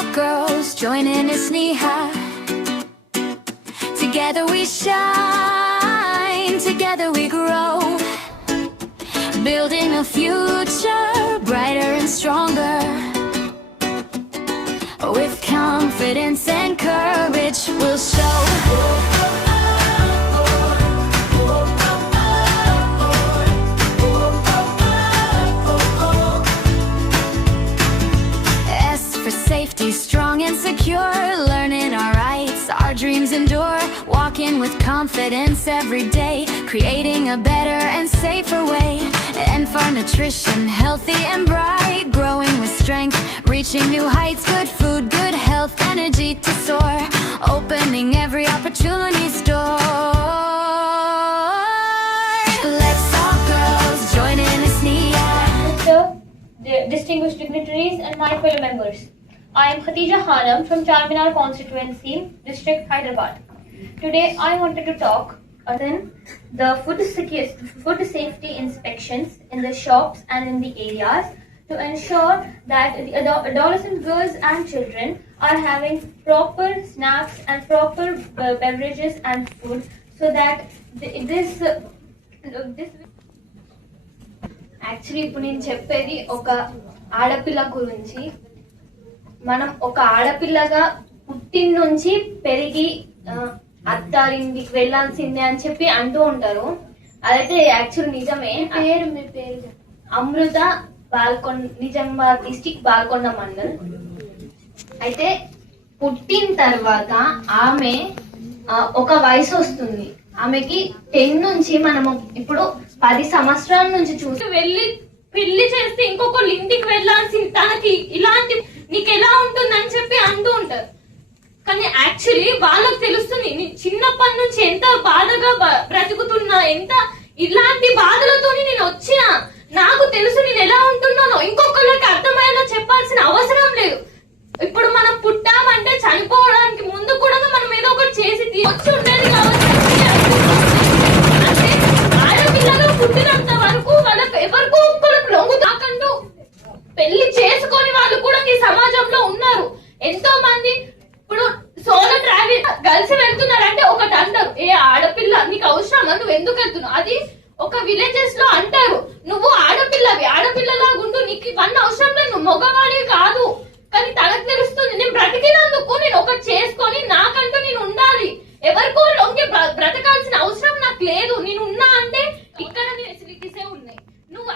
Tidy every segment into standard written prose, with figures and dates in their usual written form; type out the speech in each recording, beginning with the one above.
all girls joining us knee-high. Together we shine, together we grow, building a future brighter and stronger. With confidence and courage we'll show. S for safety, strong and secure, learning our rights, our dreams endure, walking with confidence every day, creating a better and safer way. And for nutrition, healthy and bright, growing with strength, reaching new heights, good food, good health, energy to soar, opening every opportunity's door. Let's all girls join in us knee-high. The distinguished dignitaries and my fellow members. I am Khatija Khanam from Charminar constituency, district Hyderabad. Today I wanted to talk on the food safety inspections in the shops and in the areas to ensure that the adolescent girls and children are having proper snacks and proper beverages and food, so that this actually ఇప్పుడు నేను చెప్పేది ఒక ఆడపిల్ల గురించి. మనం ఒక ఆడపిల్లగా పుట్టిన నుంచి పెరిగి అత్తారింటికి వెళ్ళాల్సిందే అని చెప్పి అంటూ ఉంటారు. అదైతే యాక్చువల్ నిజమే. మీ పేరు అమృత, నిజామాబాద్ డిస్టిక్ బాల్కొండ మండల్. అయితే పుట్టిన తర్వాత ఆమె ఒక వయసు వస్తుంది. ఆమెకి 10 నుంచి మనము ఇప్పుడు 10 సంవత్సరాల నుంచి చూసి వెళ్ళి పెళ్లి చేస్తే ఇంకొకళ్ళు ఇంటికి వెళ్ళాల్సింది, తనకి ఇలాంటి నీకు ఎలా ఉంటుందని చెప్పి అంటూ ఉంటారు. కానీ యాక్చువల్లీ వాళ్ళకి తెలుస్తుంది చిన్నప్పటి నుంచి ఎంత బాధగా బ్రతుకుతున్నా, ఎంత ఇలాంటి బాధలతోని నేను వచ్చినా, నాకు తెలుసు నేను ఎలా ఉంటున్నానో. ఇంకొకళ్ళకి అర్థమయ్యేలా చెప్పాల్సిన అవసరం లేదు. ఇప్పుడు మనం పుట్టామంటే చనిపోవడానికి ముందు కూడా మనం ఏదో ఒకటి చేసి వచ్చి ఉండేది కాబట్టి ఆడపిల్లలు పుట్టినంత వరకు వాళ్ళకి ఎవరికో ఒక్కరికి లొంగు తాకంటూ పెళ్లి చేసుకొని వాళ్ళు కూడా ఈ సమాజంలో ఉన్నారు. ఎంతో మంది ఇప్పుడు సోలో ట్రావెల్ కలిసి వెళ్తున్నారంటే ఒకటి అంటారు, ఏ ఆడపిల్ల నీకు అవసరమా, నువ్వు ఎందుకు వెళ్తున్నావు. అది ఒక విలేజెస్ లో అంటారు, నువ్వు ఆడపిల్లవి, ఆడపిల్లలాగా ఉంటూ నీకు ఇవన్నీ అవసరం లేదు, నువ్వు మగవాడివి కాదు. కానీ తనకు తెలుస్తుంది నేను బ్రతికినందుకు నేను ఒకటి చేసుకొని నాకంటూ నేను ఉండాలి, ఎవరికో లొంగి బ్రతకాల్సిన అవసరం నాకు లేదు. నేను ఉన్నా అంటే ఇక్కడ ఫెసిలిటీసే ఉన్నాయి. నువ్వు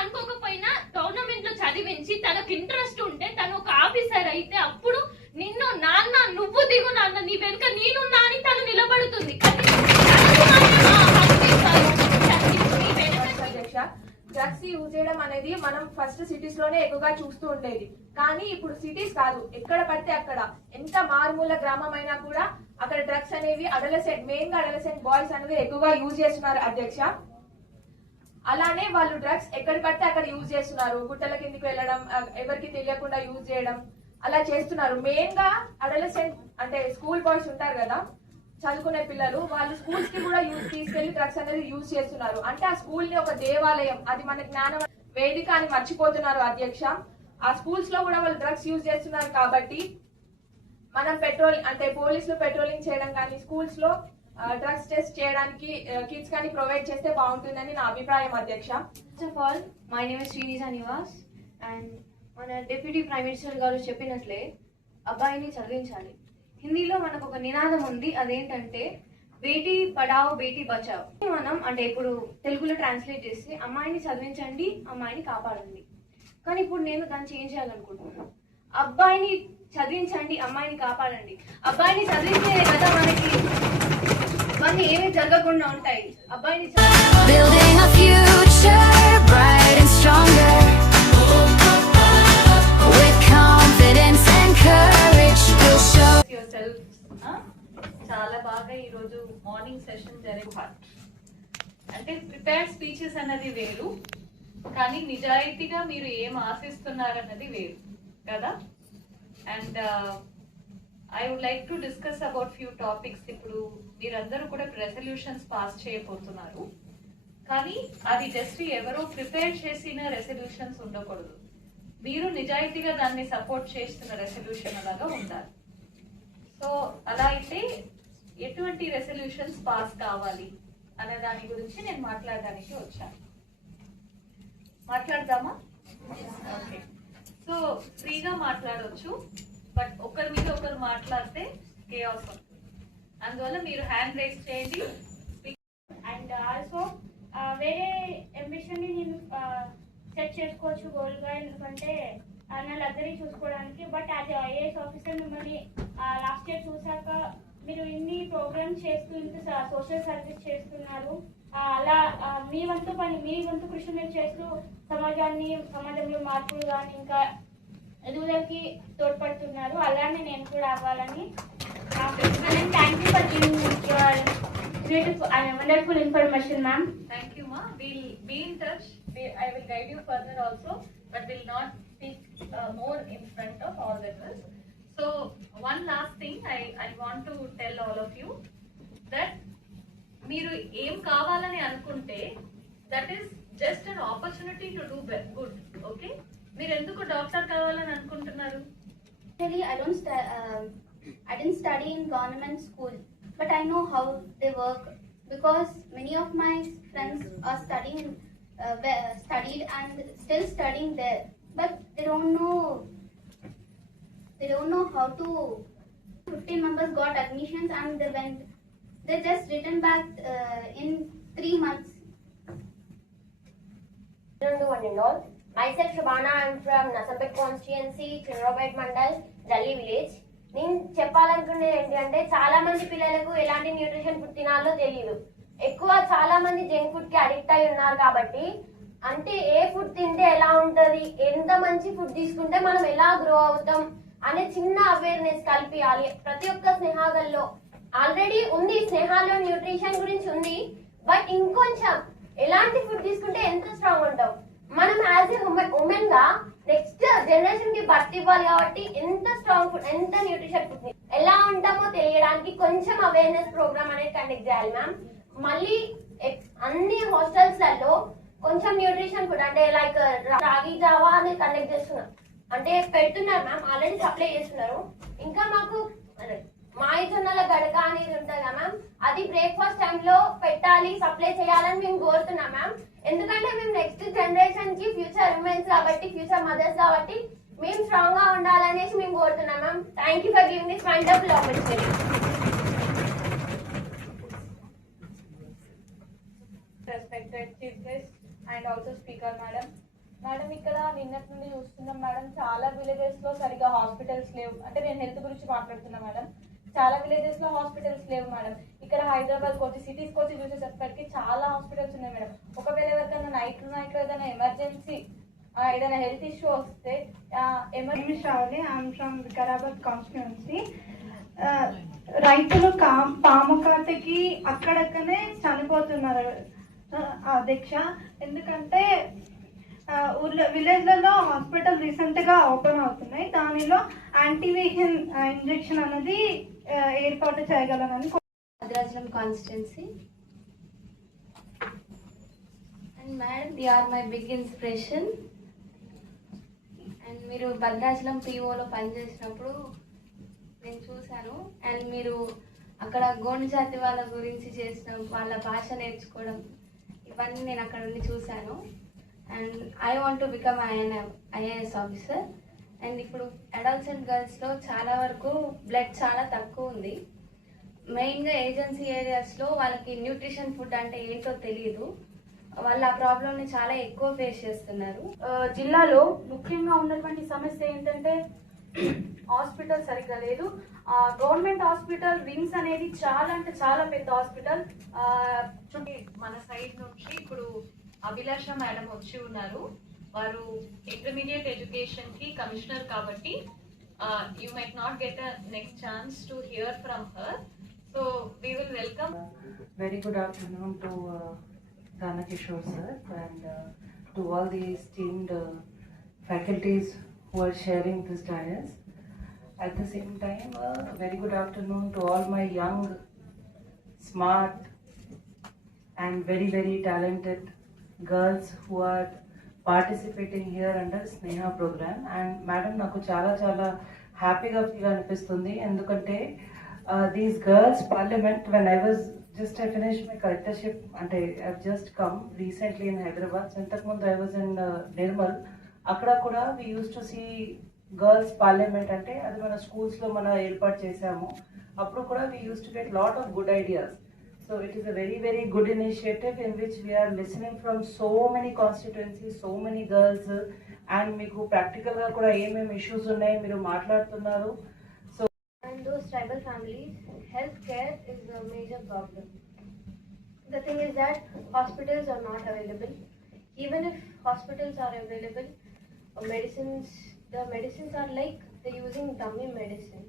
అనుకోకపోయినా గవర్నమెంట్ లో చదివించి తనకు ఇంట్రెస్ట్ ఉంటే తను ఒక ఆఫీసర్ అయితే అప్పుడు నిన్ను నాన్న నువ్వు దిగు నాన్న నీ వెనుక నేనున్నా అని తను నిలబడుతుంది. డ్రగ్స్ యూజ్ చేయడం అనేది మనం ఫస్ట్ సిటీస్ లోనే ఎక్కువగా చూస్తూ ఉండేది. కానీ ఇప్పుడు సిటీస్ కాదు, ఎక్కడ పడితే అక్కడ, ఎంత మారుమూల గ్రామం అయినా కూడా అక్కడ డ్రగ్స్ అనేవి మెయిన్ గా అడలసెంట్ బాయ్స్ అనేది ఎక్కువగా యూజ్ చేస్తున్నారు అధ్యక్ష. అలానే వాళ్ళు డ్రగ్స్ ఎక్కడ పడితే అక్కడ యూజ్ చేస్తున్నారు. గుట్టల కిందికి వెళ్ళడం, ఎవరికి తెలియకుండా యూజ్ చేయడం, అలా చేస్తున్నారు. మెయిన్ గా అడలసెంట్ అంటే స్కూల్ బాయ్స్ ఉంటారు కదా, చదువుకునే పిల్లలు, వాళ్ళు స్కూల్స్ కి కూడా తీసుకెళ్లి డ్రగ్స్ అనేది యూజ్ చేస్తున్నారు. అంటే ఆ స్కూల్ ని ఒక దేవాలయం, అది మన జ్ఞాన వేదిక అని మర్చిపోతున్నారు అధ్యక్ష. ఆ స్కూల్స్ లో కూడా వాళ్ళు డ్రగ్స్ యూజ్ చేస్తున్నారు. కాబట్టి మనం పోలీసులు పెట్రోలింగ్ చేయడం కానీ, స్కూల్స్ లో డ్రగ్స్ టెస్ట్ చేయడానికి కిట్స్ కానీ ప్రొవైడ్ చేస్తే బాగుంటుందని నా అభిప్రాయం అధ్యక్ష. First of all my name is Srinija Nivas and మన డిప్యూటీ ప్రైమ్ మినిస్టర్ గారు చెప్పినట్లే అబ్బాయిని చదివించాలి. హిందీలో మనకు ఒక నినాదం ఉంది, అదేంటంటే బేటీ పడావో బేటీ బచావో. మనం అంటే ఇప్పుడు తెలుగులో ట్రాన్స్లేట్ చేసి అమ్మాయిని చదివించండి, అమ్మాయిని కాపాడండి. కానీ ఇప్పుడు నేను దాన్ని చేంజ్ చేయాలనుకుంటున్నాను. అబ్బాయిని చదివించండి, అమ్మాయిని కాపాడండి. అబ్బాయిని చదివించే కదా మనకి ఇవన్నీ ఏమీ జరగకుండా ఉంటాయి. అబ్బాయిని building a future bright and stronger with confidence and courage we'll show yourself. చాలా బాగా ఈరోజు మార్నింగ్ సెషన్ జరిగింది. అంటే ప్రిపేర్డ్ స్పీచెస్ అన్నది వేరు, కానీ నిజాయితీగా మీరు ఏం ఆశిస్తున్నారన్నది వేరు కదా. And I would like to discuss about few topics. ఇప్పుడు మీరందరూ కూడా రెసల్యూషన్స్ పాస్ చేయబోతున్నారు, కానీ అది జస్ట్ ఎవరో ప్రిపేర్ చేసిన రెసల్యూషన్స్ ఉండకూడదు. మీరు నిజాయితీగా దాన్ని సపోర్ట్ చేస్తున్న రెసల్యూషన్ లాగా ఉండాలి. సో అలా అయితే ఎటువంటి రెసల్యూషన్స్ పాస్ కావాలి అనే దాని గురించి నేను మాట్లాడడానికి వచ్చాను. మాట్లాడదామా? ఓకే. సో ఫ్రీగా మాట్లాడవచ్చు, బట్ ఒకరి మీద ఒకరు మాట్లాడితే కేఆస్ అవుతుంది. అందువల్ల మీరు హ్యాండ్ రైజ్ చేయండి. అండ్ ఆల్సో వేరే అంబిషన్ని నేను సెట్ చేసుకోవచ్చు గోల్గా, ఎందుకంటే నా లగ్జరీ చూసుకోవడానికి. బట్ యాజ్ ఐఏఎస్ ఆఫీసర్ మిమ్మల్ని లాస్ట్ ఇయర్ చూసాక మీరు ఇన్ని ప్రోగ్రామ్స్ చేస్తూ ఇంత సోషల్ సర్వీస్ చేస్తున్నారు. అలా మీ వంతు పని, మీ వంతు కృషి మీరు చేస్తూ సమాజంలో మార్పులు కానీ ఇంకా ఎదుగుదలకి తోడ్పడుతున్నారు. అలానే నేను కూడా అవ్వాలని thank you for giving your beautiful and wonderful information, ma'am. Thank you, ma. We'll be in touch. I will guide you further also, but will not speak more in front of all the girls. So one last thing I want to tell all of you that మీరు ఏం కావాలని అనుకుంటే that is just an opportunity to do good. Okay? మీరు ఎందుకు డాక్టర్ కావాలని అనుకుంటున్నారు? Actually, I didn't study in government school, but I know how they work because many of my friends are studied and still studying there, but they don't know how to. 15 members got admissions and they just returned back in 3 months. One and all. Myself Shabana, I am from Nasabet constituency, Chinrobet Mandal, Jalli village. నేను చెప్పాలనుకునేది ఏంటి అంటే చాలా మంది పిల్లలకు ఎలాంటి nutrition food తినాలో తెలియదు. చాలా మంది జంక్ ఫుడ్ కి అడిక్ట్ అయి ఉన్నారు. కాబట్టి అంటే ఏ ఫుడ్ తింటే ఎలా ఉంటది, ఎంత మంచి ఫుడ్ తీసుకుంటే మనం ఎలా గ్రో అవుతాం అనే చిన్న అవేర్నెస్ కల్పించాలి ప్రతి ఒక్క స్నేహాలలో. ఆల్రెడీ ఉంది స్నేహాల్లో న్యూట్రిషన్ గురించి ఉంది, బట్ ఇంకొంచెం ఎలాంటి ఫుడ్ తీసుకుంటే ఎంత స్ట్రాంగ్ ఉంటాం, మనం యాజ్ ఏ ఉమెన్ గా నెక్స్ట్ జనరేషన్ కి బర్త్ ఇవ్వాలి. కాబట్టి ఎంత స్ట్రాంగ్ ఫుడ్, ఎంత న్యూట్రిషన్ ఫుడ్ ఎలా ఉంటామో తెలియడానికి కొంచెం అవేర్నెస్ ప్రోగ్రామ్ అనేది కండక్ట్ చేయాలి మ్యామ్. మళ్ళీ అన్ని హాస్టల్స్ లలో కొంచెం న్యూట్రిషన్ ఫుడ్ అంటే లైక్ రాగి జావా అనేది కండక్ట్ చేస్తున్నారు, అంటే పెడుతున్నారు మ్యామ్, ఆల్రెడీ సప్లై చేస్తున్నారు. ఇంకా మాకు మాయి జొన్నల గడక అనేది ఉంటుంది కదా మ్యామ్, అది బ్రేక్ఫాస్ట్ టైంలో పెట్టాలి, సప్లై చేయాలని మేము కోరుతున్నాం మ్యామ్. ఎందుకంటే మేము నెక్స్ట్ జనరేషన్ కి ఫ్యూచర్ ఉమెన్స్ కాబట్టి, ఫ్యూచర్ మదర్స్ కాబట్టి మేము స్ట్రాంగ్ గా ఉండాలనేసి మేము కోరుతున్నాం ma'am. Thank you for giving this wonderful opportunity. Respected chief guest and also speaker madam. Madam ఇక్కడ నిన్నటి నుండి చూస్తున్నాం మేడం, చాలా విలేజెస్ లో సరిగా హాస్పిటల్స్ లేవు. అంటే నేను హెల్త్ గురించి మాట్లాడుతున్నా మేడం. చాలా విలేజెస్ లో హాస్పిటల్స్ లేవు మేడం. ఇక్కడ హైదరాబాద్ వచ్చి సిటీస్కి వచ్చి చూసేసరికి చాలా హాస్పిటల్స్ ఉన్నాయి మేడం. ఒకవేళ ఎవరికైనా నైట్ లో ఏదైనా ఎమర్జెన్సీ ఏదైనా హెల్త్ ఇష్యూ వస్తే వికారాబాద్ కాన్స్టిట్యుయెన్సీ రైతులు పాము కాటికి అక్కడక్కడనే చనిపోతున్నారు అధ్యక్ష. ఎందుకంటే విలేజ్లలో హాస్పిటల్ రీసెంట్ గా ఓపెన్ అవుతున్నాయి, దానిలో యాంటీవేషన్ ఇంజెక్షన్ అనేది ఏర్పాటు చేయగలనని. Bhadrachalam constituency and madam, you are my big inspiration. And మీరు భద్రాచలం పిఓలో పనిచేసినప్పుడు నేను చూశాను, అండ్ మీరు అక్కడ గోండు జాతి వాళ్ళ గురించి చేసిన వాళ్ళ భాష నేర్చుకోవడం ఇవన్నీ నేను అక్కడ నుండి చూశాను. And I want to become IAS officer. And ఇప్పుడు అడల్ట్స్ అండ్ గర్ల్స్లో చాలా వరకు బ్లడ్ చాలా తక్కువ ఉంది. మెయిన్గా ఏజెన్సీ ఏరియాస్లో వాళ్ళకి న్యూట్రిషన్ ఫుడ్ అంటే ఏంటో తెలియదు, వాళ్ళు ఆ ప్రాబ్లమ్ని చాలా ఎక్కువ ఫేస్ చేస్తున్నారు. జిల్లాలో ముఖ్యంగా ఉన్నటువంటి సమస్య ఏంటంటే హాస్పిటల్ సరిగ్గా లేదు. గవర్నమెంట్ హాస్పిటల్ వింగ్స్ అనేది చాలా అంటే చాలా పెద్ద హాస్పిటల్. మన సైడ్ నుంచి ఇప్పుడు అభిలాష మేడం వచ్చి ఉన్నారు. వారు ఇంటర్మీడియట్ ఎడ్యుకేషన్ కి కమిషనర్ కాబట్టి you might not get a next chance to hear from her. So we will welcome. Very good afternoon to Rana Kishore sir and to all the esteemed faculties who are sharing this dais. At the same time, very good afternoon to all my young, smart and very talented girls who are participating here under Sneha program. And madam, నాకు చాలా చాలా హ్యాపీగా ఫీల్ అనిపిస్తుంది, ఎందుకంటే these girls parliament, when I was just I finished my collectorship అంటే I've just come recently in Hyderabad. So ఇంతకుముందు I was in Nirmal. అక్కడ కూడా we used to see girls parliament, అంటే అది మన schools లో మనం ఏర్పాటు చేసాము. అప్పుడు కూడా we used to get lot of good ideas. So it is a very, very good initiative in which we are listening from so many constituencies, so many girls, and మీకు ప్రాక్టికల్ గా కూడా ఏమేమి ఇష్యూస్ ఉన్నాయి మీరు మాట్లాడుతున్నారు. So And those tribal families, healthcare is a major problem. The thing is that hospitals are not available. Even if hospitals are available, the medicines are like they're using dummy medicine.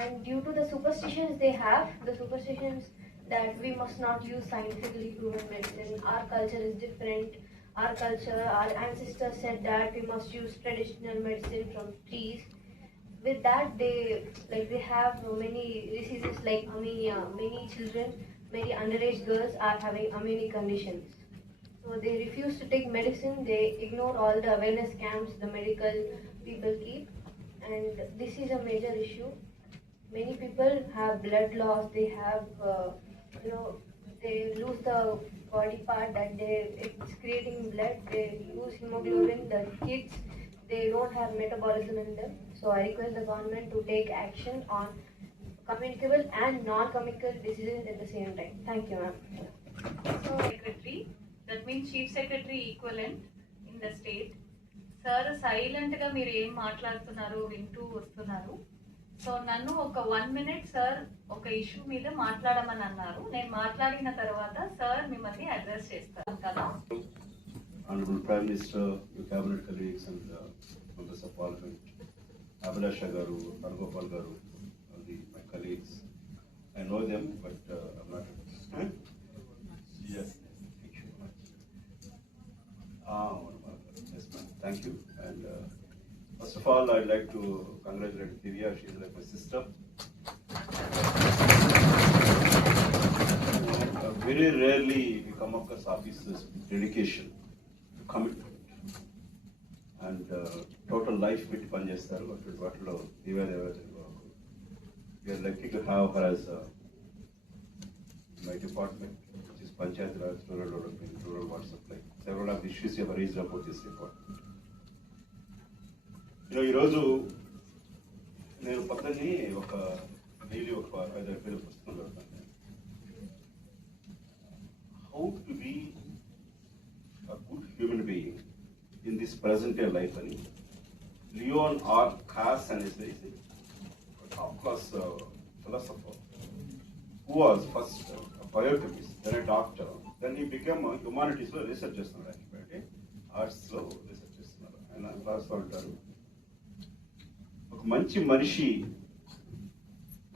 And due to the superstitions they have, the superstitions that we must not use scientifically proven medicine, our culture is different. Our culture, our ancestors said that we must use traditional medicine from trees. With that, they have many diseases like anemia. Many children, many underage girls are having anemia conditions. So they refuse to take medicine. They ignore all the awareness camps the medical people keep, and this is a major issue. Many people have blood loss. They have, they lose the body part that it's creating blood. They lose hemoglobin. The kids, they don't have metabolism in them. So I request the government to take action on communicable and non-communicable diseases at the same time. Thank you, ma'am. So secretary, that means chief secretary equivalent in the state. Sir silent గా మీరు ఏం మాట్లాడుతున్నారు వింటూ వస్తున్నారు. సో నన్ను ఒక 1 minute sir ఒక ఇష్యూ మీద మాట్లాడమని అన్నారు. నేను మాట్లాడిన తర్వాత సార్ మిమ్మల్ని అడ్రస్ చేస్తాను కదా. Honorable Prime Minister, your cabinet colleagues and members of Parliament, Abhilasha Garu, Nargopal Garu, my colleagues, I know them, but I'm not. Yes, thank you very much. Yes, ma'am. Thank you. And first of all, I'd like to congratulate Divya. She's like my sister. Very rarely we come across officers with dedication, commitment, and total life with Panjestaru. Vaatlo Divya. We are lucky to have her as my department, which is Panchayat Raj, Rural Development, Rural Water Supply. Several of the issues you have raised about this department. ఈరోజు నేను పక్కనే డైలీ ఒక 5-6 పేరు పుస్తకం చదువుతాను. How to be a good human being in this present day life అని Leon R Kass అనేసి top class philosopher who was first biochemist, then a doctor, then he become humanities లో రీసెర్చ్ చేస్తున్నాడు. అంటే ఆర్ట్స్ లో రీసెర్చ్ చేస్తున్నారు. ఆయన రాస్తూ ఉంటారు, ఒక మంచి మనిషి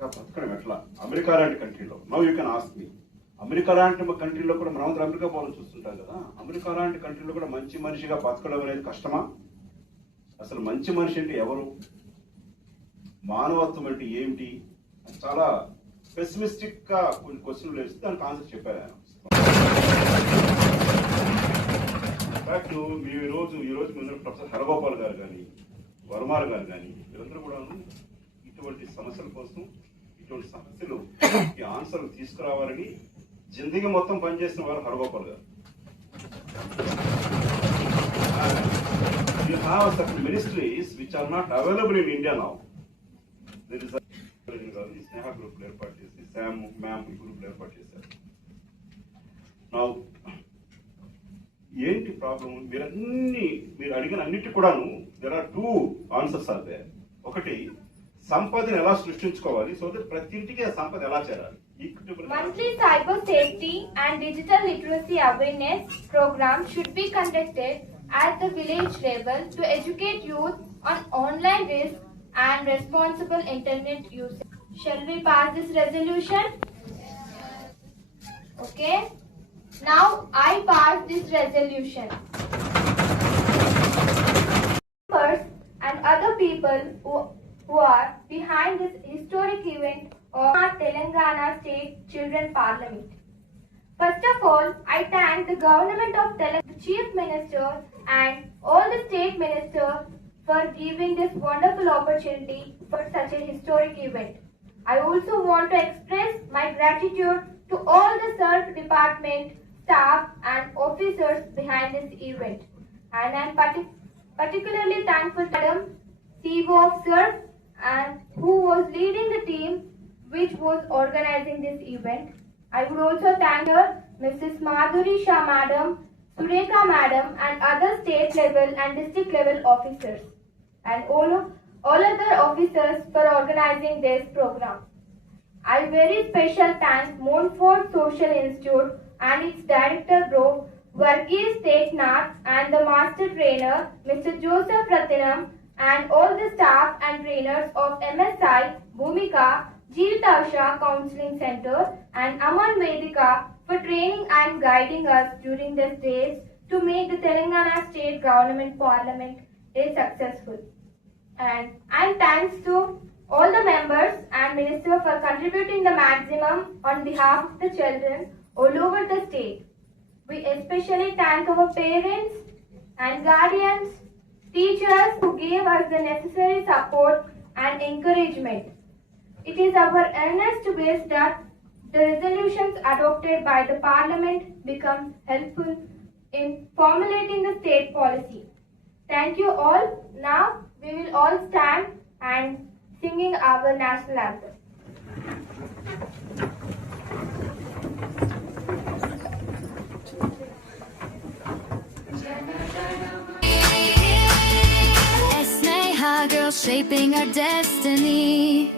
బతకడం ఎట్లా అమెరికా లాంటి కంట్రీలో. Now you can ask me, America లాంటి కంట్రీలో కూడా మనం అమెరికా పోవాలని చూస్తుంటాం కదా. అమెరికా లాంటి కంట్రీలో కూడా మంచి మనిషిగా బతకడం అనేది కష్టమా? అసలు మంచి మనిషి అంటే ఎవరు, మానవత్వం అంటే ఏమిటి, చాలా పెసిమిస్టిక్ గా కొన్ని క్వశ్చన్లు వేస్తే దానికి ఆన్సర్ చెప్పారు ఆయన. ఇన్ఫాక్ట్ మీరు ఈ రోజు ముందు ప్రొఫెసర్ హరగోపాల్ గారు కానీ వర్మార్ గారు కానీ వీరందరూ కూడా ఇటువంటి సమస్యల కోసం, ఇటువంటి సమస్యలు ఈ ఆన్సర్లు తీసుకురావాలని జిందగీ మొత్తం పనిచేసిన వారు హరగోపాల్ గారు. You have certain ministries which are not available in India now. There is a Sneha group ఏర్పాటు చేసి, శామ్ మ్యామ్ ఈ గ్రూప్ ఏర్పాటు చేశారు. Now ఏంటి ప్రాబ్లం? మీరు అడిగిన అన్నిటి కూడాను there are 2 answers are there. ఒకటి, సంపదను ఎలా సృష్టించుకోవాలి, సో దట్ ప్రతి ఇంటికి ఆ సంపద ఎలా చేరాలి. Monthly cyber safety and digital literacy awareness program should be conducted at the village level to educate youth on online risk and responsible internet usage. Shall we pass this resolution? Okay. Now I pass this resolution. Members and other people who are behind this historic event of Telangana State Children Parliament. First of all, I thank the government of Telangana, the Chief Minister and all the state ministers for giving this wonderful opportunity for such a historic event. I also want to express my gratitude to all the SURF department, staff and officers behind this event. And I am particularly thankful to Madam CEO of SURF and who was leading the team which was organizing this event. I would also thank her, Mrs. Madhuri Shah Madam, Surekha Madam and other state level and district level officers and all other officers for organizing this program. I very special thank Montfort Social Institute and its director Bro Varghese Teknath and the master trainer Mr. Joseph Ratinam and all the staff and trainers of MSI, Bhumika, Jeevitasha Counseling Center and Aman Vedika for training and guiding us during these days to make the Telangana State Government Parliament a successful. And thanks to all the members and minister for contributing the maximum on behalf of the children all over the state. We especially thank our parents and guardians, teachers who gave us the necessary support and encouragement. It is our earnest wish that the resolutions adopted by the Parliament become helpful in formulating the state policy. Thank you all. Now we will all stand and singing our national anthem. Sneha, girls shaping our destiny.